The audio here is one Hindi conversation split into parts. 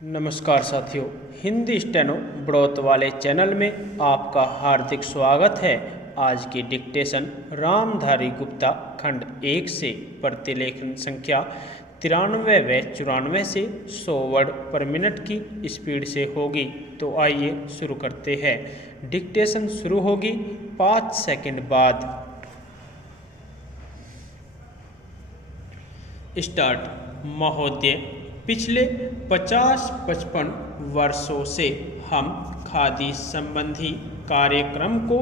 नमस्कार साथियों, हिंदी स्टेनो ब्रोत वाले चैनल में आपका हार्दिक स्वागत है। आज की डिक्टेशन रामधारी गुप्ता खंड 1 से प्रतिलेखन संख्या 93 व 94 से 100 वर्ड पर मिनट की स्पीड से होगी। तो आइए शुरू करते हैं। डिक्टेशन शुरू होगी 5 सेकंड बाद। स्टार्ट। महोदय, पिछले 50-55 वर्षों से हम खादी संबंधी कार्यक्रम को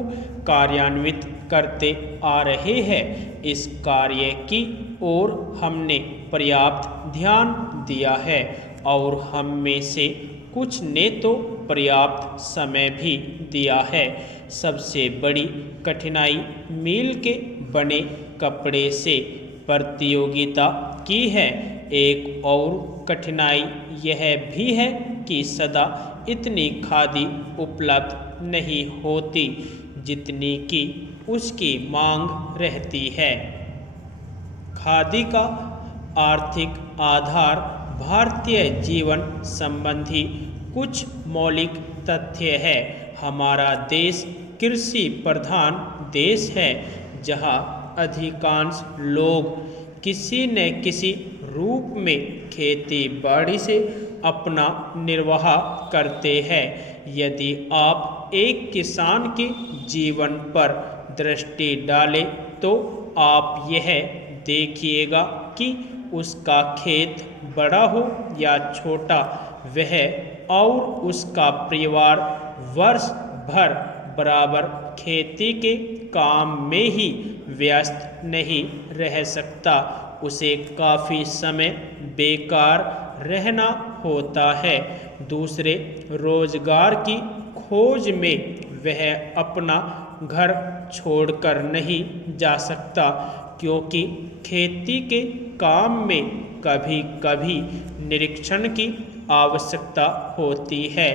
कार्यान्वित करते आ रहे हैं। इस कार्य की ओर हमने पर्याप्त ध्यान दिया है और हम में से कुछ ने तो पर्याप्त समय भी दिया है। सबसे बड़ी कठिनाई मील के बने कपड़े से प्रतियोगिता की है। एक और कठिनाई यह भी है कि सदा इतनी खादी उपलब्ध नहीं होती जितनी कि उसकी मांग रहती है। खादी का आर्थिक आधार भारतीय जीवन संबंधी कुछ मौलिक तथ्य है। हमारा देश कृषि प्रधान देश है, जहाँ अधिकांश लोग किसी न किसी रूप में खेती बाड़ी से अपना निर्वाह करते हैं। यदि आप एक किसान के जीवन पर दृष्टि डालें तो आप यह देखिएगा कि उसका खेत बड़ा हो या छोटा, वह और उसका परिवार वर्ष भर बराबर खेती के काम में ही व्यस्त नहीं रह सकता। उसे काफ़ी समय बेकार रहना होता है। दूसरे रोजगार की खोज में वह अपना घर छोड़कर नहीं जा सकता, क्योंकि खेती के काम में कभी कभी निरीक्षण की आवश्यकता होती है।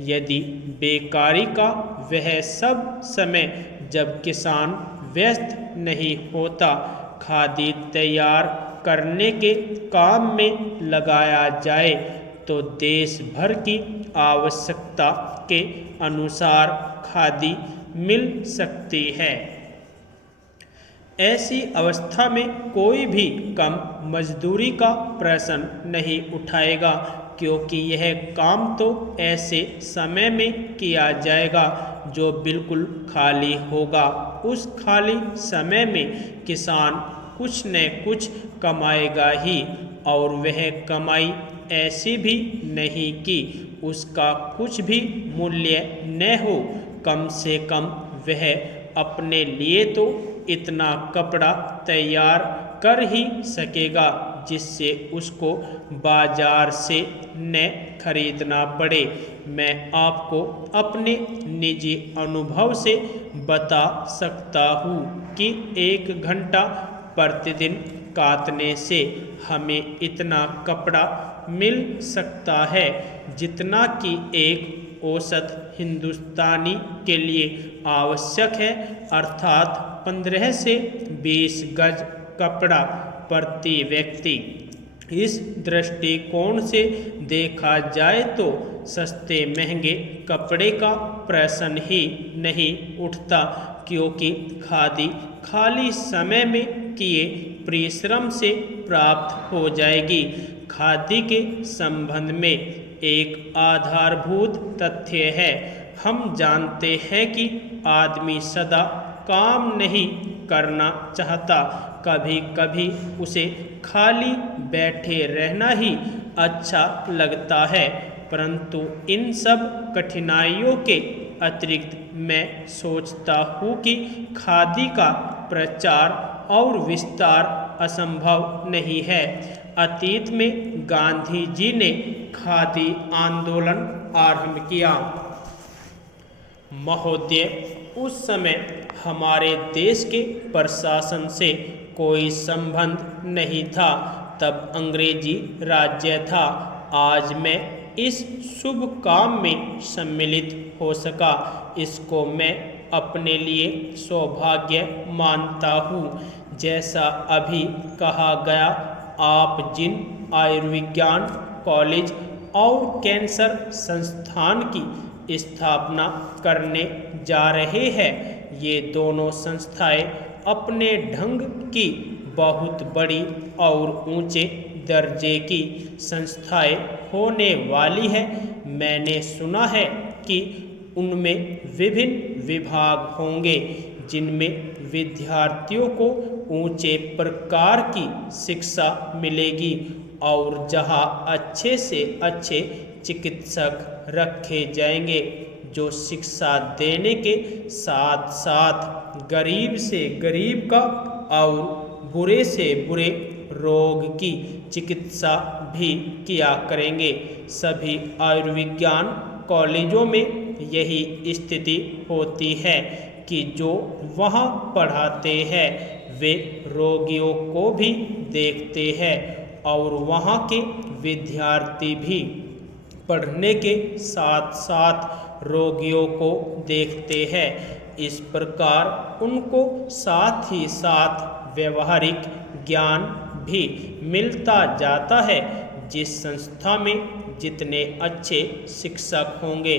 यदि बेकारी का वह सब समय जब किसान व्यस्त नहीं होता खादी तैयार करने के काम में लगाया जाए तो देश भर की आवश्यकता के अनुसार खादी मिल सकती है। ऐसी अवस्था में कोई भी कम मजदूरी का प्रश्न नहीं उठाएगा, क्योंकि यह काम तो ऐसे समय में किया जाएगा जो बिल्कुल खाली होगा। उस खाली समय में किसान कुछ न कुछ कमाएगा ही, और वह कमाई ऐसी भी नहीं कि उसका कुछ भी मूल्य न हो। कम से कम वह अपने लिए तो इतना कपड़ा तैयार कर ही सकेगा जिससे उसको बाजार से न खरीदना पड़े। मैं आपको अपने निजी अनुभव से बता सकता हूँ कि 1 घंटा प्रतिदिन काटने से हमें इतना कपड़ा मिल सकता है जितना कि एक औसत हिंदुस्तानी के लिए आवश्यक है, अर्थात 15 से 20 गज कपड़ा प्रति व्यक्ति। इस दृष्टिकोण से देखा जाए तो सस्ते महंगे कपड़े का प्रश्न ही नहीं उठता, क्योंकि खादी खाली समय में किए परिश्रम से प्राप्त हो जाएगी। खादी के संबंध में एक आधारभूत तथ्य है। हम जानते हैं कि आदमी सदा काम नहीं करना चाहता। कभी कभी उसे खाली बैठे रहना ही अच्छा लगता है, परंतु इन सब कठिनाइयों के अतिरिक्त मैं सोचता हूँ कि खादी का प्रचार और विस्तार असंभव नहीं है। अतीत में गांधी जी ने खादी आंदोलन आरंभ किया। महोदय, उस समय हमारे देश के प्रशासन से कोई संबंध नहीं था, तब अंग्रेजी राज्य था। आज मैं इस शुभ काम में सम्मिलित हो सका, इसको मैं अपने लिए सौभाग्य मानता हूँ। जैसा अभी कहा गया, आप जिन आयुर्विज्ञान कॉलेज और कैंसर संस्थान की स्थापना करने जा रहे हैं। ये दोनों संस्थाएं अपने ढंग की बहुत बड़ी और ऊंचे दर्जे की संस्थाएं होने वाली है। मैंने सुना है कि उनमें विभिन्न विभाग होंगे जिनमें विद्यार्थियों को ऊंचे प्रकार की शिक्षा मिलेगी और जहां अच्छे से अच्छे चिकित्सक रखे जाएंगे जो शिक्षा देने के साथ साथ गरीब से गरीब का और बुरे से बुरे रोग की चिकित्सा भी किया करेंगे। सभी आयुर्विज्ञान कॉलेजों में यही स्थिति होती है कि जो वहाँ पढ़ाते हैं वे रोगियों को भी देखते हैं और वहाँ के विद्यार्थी भी पढ़ने के साथ साथ रोगियों को देखते हैं। इस प्रकार उनको साथ ही साथ व्यवहारिक ज्ञान भी मिलता जाता है। जिस संस्था में जितने अच्छे शिक्षक होंगे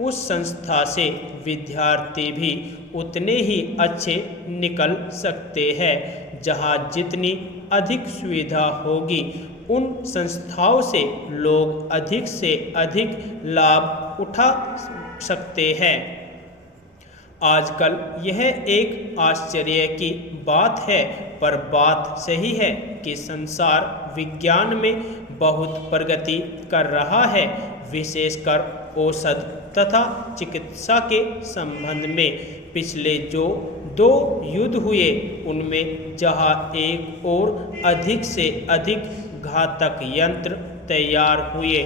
उस संस्था से विद्यार्थी भी उतने ही अच्छे निकल सकते हैं। जहाँ जितनी अधिक सुविधा होगी उन संस्थाओं से लोग अधिक से अधिक लाभ उठा सकते हैं। आजकल यह एक आश्चर्य की बात है, पर बात सही है कि संसार विज्ञान में बहुत प्रगति कर रहा है, विशेषकर औषध तथा चिकित्सा के संबंध में। पिछले जो 2 युद्ध हुए उनमें जहाँ एक और अधिक से अधिक घातक यंत्र तैयार हुए,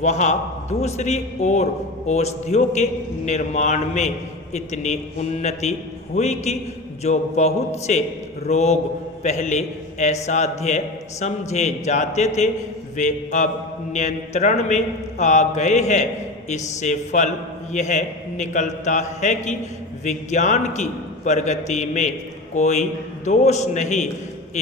वहाँ दूसरी ओर औषधियों के निर्माण में इतनी उन्नति हुई कि जो बहुत से रोग पहले असाध्य समझे जाते थे वे अब नियंत्रण में आ गए हैं। इससे फल यह निकलता है कि विज्ञान की प्रगति में कोई दोष नहीं।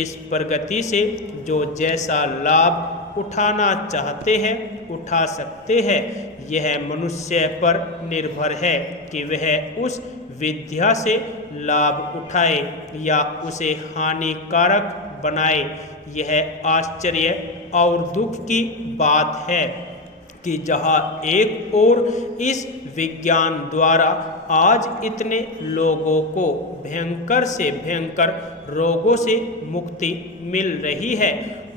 इस प्रगति से जो जैसा लाभ उठाना चाहते हैं उठा सकते हैं। यह मनुष्य पर निर्भर है कि वह उस विद्या से लाभ उठाए या उसे हानिकारक बनाए। यह आश्चर्य और दुख की बात है कि जहाँ एक ओर इस विज्ञान द्वारा आज इतने लोगों को भयंकर से भयंकर रोगों से मुक्ति मिल रही है,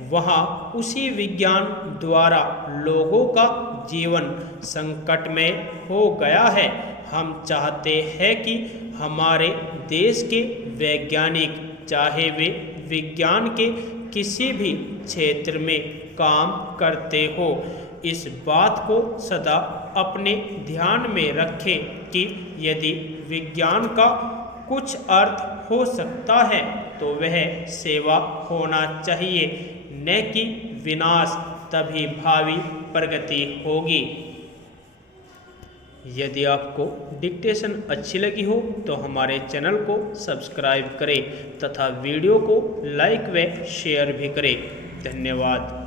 वहाँ उसी विज्ञान द्वारा लोगों का जीवन संकट में हो गया है। हम चाहते हैं कि हमारे देश के वैज्ञानिक चाहे वे विज्ञान के किसी भी क्षेत्र में काम करते हो इस बात को सदा अपने ध्यान में रखें कि यदि विज्ञान का कुछ अर्थ हो सकता है तो वह सेवा होना चाहिए, न कि विनाश। तभी भावी प्रगति होगी। यदि आपको डिक्टेशन अच्छी लगी हो तो हमारे चैनल को सब्सक्राइब करें तथा वीडियो को लाइक व शेयर भी करें। धन्यवाद।